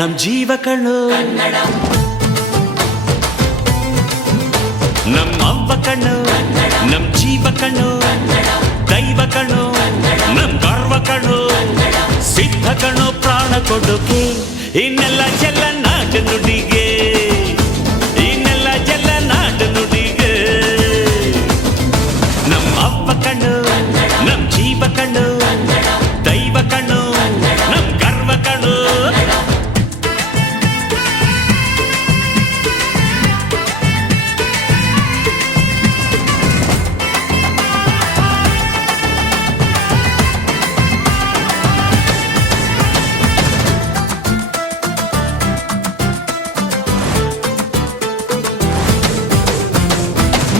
ನಮ್ ಜೀವ ಕಣ್ಣು, ನಮ್ ಅವ್ವ ಕಣ್ಣು, ನಮ್ ಜೀವ ಕಣ್ಣು, ದೈವ ಕಣ್ಣು, ನಮ್ ಗರ್ವ ಕಣ್ಣು, ಸಿದ್ಧ ಕಣ್ಣು, ಪ್ರಾಣ ಕೊಡೋಕೆ ಇನ್ನೆಲ್ಲ ಜಲ ನಾಡು ನುಡಿಗೆ, ಇನ್ನೆಲ್ಲ ಜಲ ನಾಡು ನುಡಿಗೆ. ನಮ್ ಅವ್ವ ಕಣ್ಣು, ನಮ್ ಜೀವ ಕಣ್ಣು, ದೈವ ಕಣ್ಣು, ನಮ್ ಗರ್ವ ಕಣ್ಣು.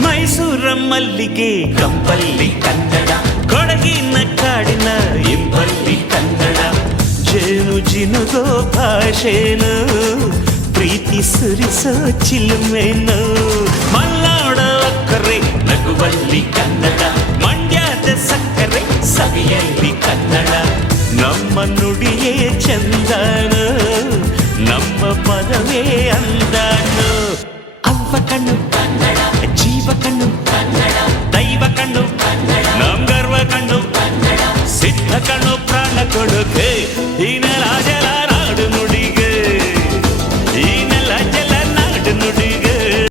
ಮೈಸೂರ ಮಲ್ಲಿಗೆ ಕಂಪಲ್ಲಿ ಕನ್ನಡ, ಕೊಡಗಿನ ಕಾಡಿನ ಇಂಪಲ್ಲಿ ಕನ್ನಡ, ಜೇನು ಜಿನುಗೋ ಭಾಷೆನು, ಪ್ರೀತಿ ಸುರಿಸೋ ಚಿಲುಮೆನು, ಮಲ್ನಾಡ ಅಕ್ಕರೆ ನಗುವಲ್ಲಿ ಕನ್ನಡ, ಮಂಡ್ಯದ ಸಕ್ಕರೆ ಸವಿಯಲ್ಲಿ ಕನ್ನಡ, ನಮ್ಮ ನುಡಿಯೇ ಚಂದನು, ನಮ್ಮ ಪದವೇ ಅಂದನು. ಅವ್ವ ಕಣ್ಣು, ಜೀವ ಕಣ್ಣು, ದೈವ ಕಣ್ಣು, ನಮ್ ಗರ್ವ ಕಣ್ಣು, ಸಿದ್ಧ ಕಣ್ಣು, ಪ್ರಾಣ ಕೊಡುಗೆ